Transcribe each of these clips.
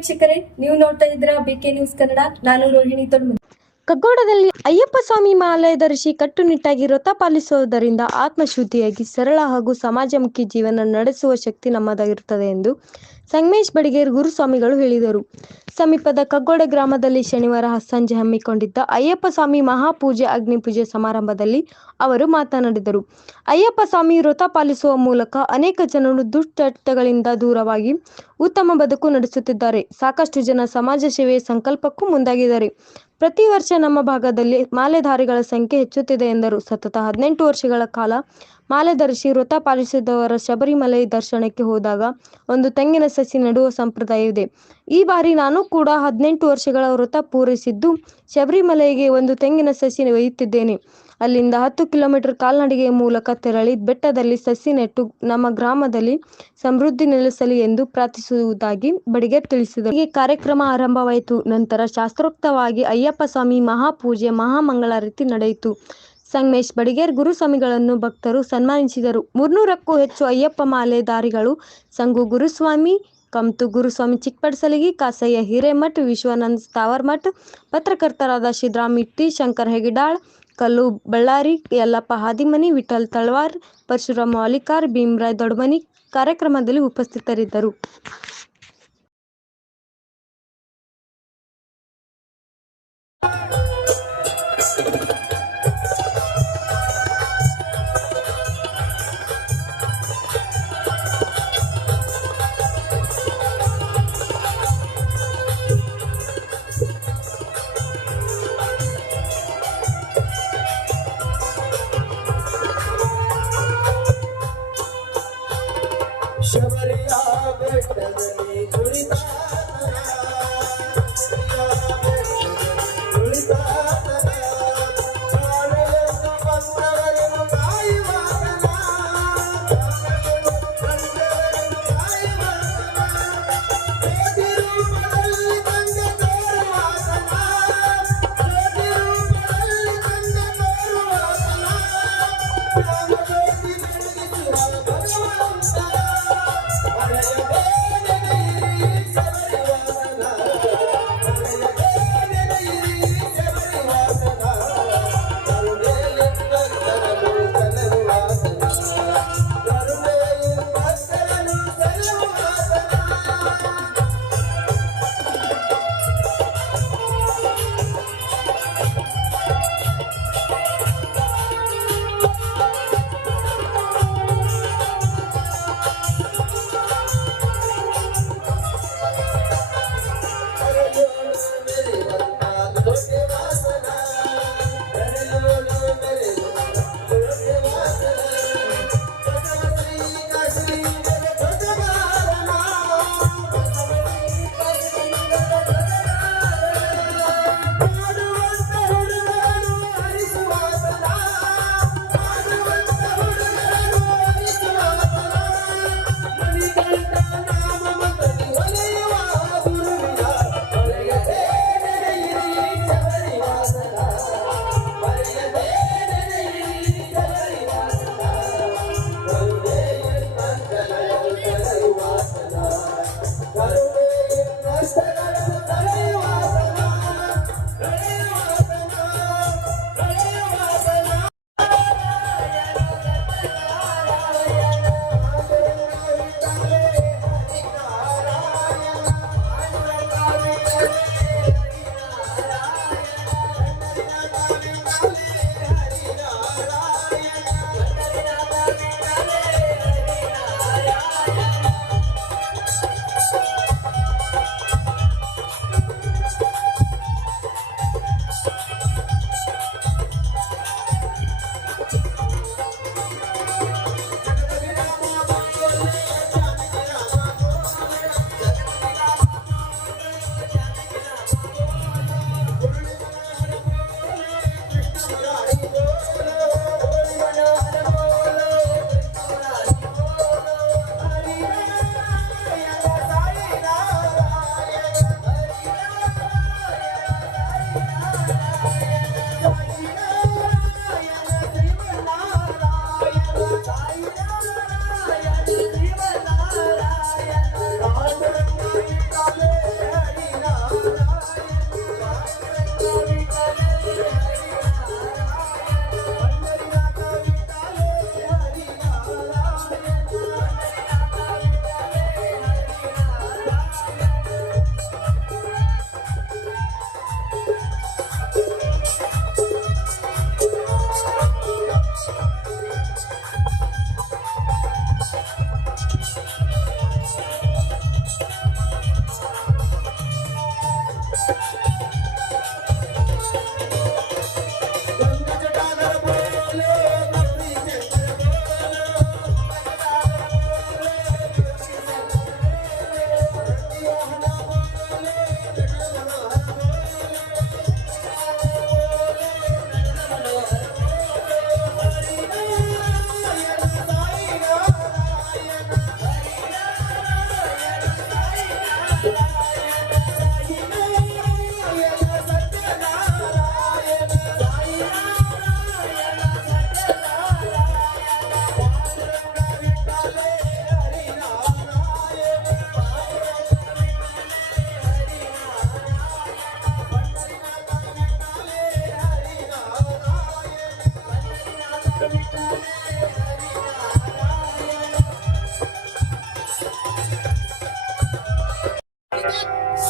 ವೀಕ್ಷಕರೇ, ನೀವು ನೋಡ್ತಾ ಇದ್ದೀರಾ ಬಿಕೆ ನ್ಯೂಸ್ ಕನ್ನಡ. ನಾನು ರೋಹಿಣಿ ತೊಡ್ಮನಿ. ಕಗ್ಗೋಡದಲ್ಲಿ ಅಯ್ಯಪ್ಪ ಸ್ವಾಮಿ ಮಾಲೆ ಧರಿಸಿ ಕಟ್ಟುನಿಟ್ಟಾಗಿ ವ್ರತ ಪಾಲಿಸುವುದರಿಂದ ಆತ್ಮಶುದ್ಧಿಯಾಗಿ ಸರಳ ಹಾಗೂ ಸಮಾಜಮುಖಿ ಜೀವನ ನಡೆಸುವ ಶಕ್ತಿ ನಮ್ಮದಾಗಿರುತ್ತದೆ ಎಂದು ಸಂಗಮೇಶ್ ಬಡಿಗೇರ್ ಗುರುಸ್ವಾಮಿಗಳು ಹೇಳಿದರು. ಸಮೀಪದ ಕಗ್ಗೋಡ ಗ್ರಾಮದಲ್ಲಿ ಶನಿವಾರ ಸಂಜೆ ಹಮ್ಮಿಕೊಂಡಿದ್ದ ಅಯ್ಯಪ್ಪ ಸ್ವಾಮಿ ಮಹಾಪೂಜೆ ಅಗ್ನಿಪೂಜೆ ಸಮಾರಂಭದಲ್ಲಿ ಅವರು ಮಾತನಾಡಿದರು. ಅಯ್ಯಪ್ಪ ಸ್ವಾಮಿ ವ್ರತ ಪಾಲಿಸುವ ಮೂಲಕ ಅನೇಕ ಜನರು ದುಶ್ಚಟಗಳಿಂದ ದೂರವಾಗಿ ಉತ್ತಮ ಬದುಕು ನಡೆಸುತ್ತಿದ್ದಾರೆ. ಸಾಕಷ್ಟು ಜನ ಸಮಾಜ ಸೇವೆಯ ಸಂಕಲ್ಪಕ್ಕೂ ಮುಂದಾಗಿದ್ದಾರೆ. ಪ್ರತಿ ವರ್ಷ ನಮ್ಮ ಭಾಗದಲ್ಲಿ ಮಾಲೆಧಾರಿಗಳ ಸಂಖ್ಯೆ ಹೆಚ್ಚುತ್ತಿದೆ ಎಂದರು. ಸತತ 18 ವರ್ಷಗಳ ಕಾಲ ಮಾಲೆ ಧರಿಸಿ ವ್ರತ ಪಾಲಿಸಿದವರ ಶಬರಿಮಲೆ ದರ್ಶನಕ್ಕೆ ಹೋದಾಗ ಒಂದು ತೆಂಗಿನ ಸಸಿ ನೆಡುವ ಸಂಪ್ರದಾಯವಿದೆ. ಈ ಬಾರಿ ನಾನು ಕೂಡ 18 ವರ್ಷಗಳ ವ್ರತ ಪೂರೈಸಿದ್ದು ಶಬರಿಮಲೆಗೆ ಒಂದು ತೆಂಗಿನ ಸಸಿ ಒಯ್ಯುತ್ತಿದ್ದೇನೆ. ಅಲ್ಲಿಂದ 10 ಕಿಲೋಮೀಟರ್ ಕಾಲ್ನಡಿಗೆ ಮೂಲಕ ತೆರಳಿ ಬೆಟ್ಟದಲ್ಲಿ ಸಸಿ ನೆಟ್ಟು ನಮ್ಮ ಗ್ರಾಮದಲ್ಲಿ ಸಮೃದ್ಧಿ ನೆಲೆಸಲಿ ಎಂದು ಪ್ರಾರ್ಥಿಸುವುದಾಗಿ ಬಡಿಗೇರ್ ತಿಳಿಸಿದರು. ಹೀಗೆ ಕಾರ್ಯಕ್ರಮ ಆರಂಭವಾಯಿತು. ನಂತರ ಶಾಸ್ತ್ರೋಕ್ತವಾಗಿ ಅಯ್ಯಪ್ಪ ಸ್ವಾಮಿ ಮಹಾಪೂಜೆ ಮಹಾಮಂಗಳಾರತಿ ನಡೆಯಿತು. ಸಂಗಮೇಶ್ ಬಡಿಗೇರ್ ಗುರುಸ್ವಾಮಿಗಳನ್ನು ಭಕ್ತರು ಸನ್ಮಾನಿಸಿದರು. 300ಕ್ಕೂ ಹೆಚ್ಚು ಅಯ್ಯಪ್ಪ ಮಾಲೆಧಾರಿಗಳು ಸಂಗು ಗುರುಸ್ವಾಮಿ, ಕಮ್ತು ಗುರುಸ್ವಾಮಿ ಚಿಕ್ಕಪಡಸಲಗಿ, ಕಾಸಯ್ಯ ಹಿರೇಮಠ್, ವಿಶ್ವಾನಂದ ಸ್ಥಾವರಮಠ್, ಪತ್ರಕರ್ತರಾದ ಸಿದ್ದರಾಮ್ ಇಟ್ಟಿ, ಶಂಕರ್ ಹೆಗಡಾಳ್, ಕಲ್ಲು ಬಳ್ಳಾರಿ, ಯಲ್ಲಪ್ಪ ಹಾದಿಮನಿ, ವಿಠಲ್ ತಳವಾರ್, ಪರಶುರಾಮ ವಾಲಿಕಾರ್, ಭೀಮರಾಯ್ ದೊಡ್ಮನಿ ಕಾರ್ಯಕ್ರಮದಲ್ಲಿ ಉಪಸ್ಥಿತರಿದ್ದರು. ಶಬರಿಯ ಬೆಟ್ಟದಲ್ಲಿ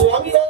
ಸ್ವಾಮಿಯೇ